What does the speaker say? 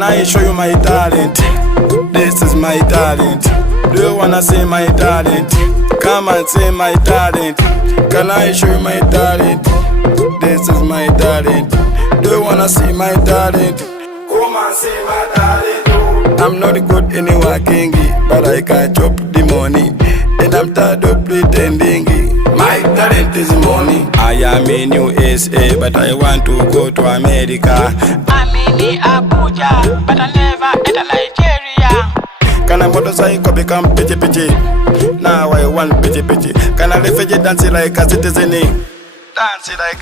Can I show you my talent? This is my talent. Do you wanna see my talent? Come and see my talent. Can I show you my talent? This is my talent. Do you wanna see my talent? Come and see my talent. I'm not good in working, but I can chop the money, and I'm tired of pretending. My talent is money. I am in USA, but I want to go to America. I'm in Abuja, but I never enter Nigeria. Can a motorcycle become pitchy? Now I want pitchy. Can a refugee dance like a citizen? Dance like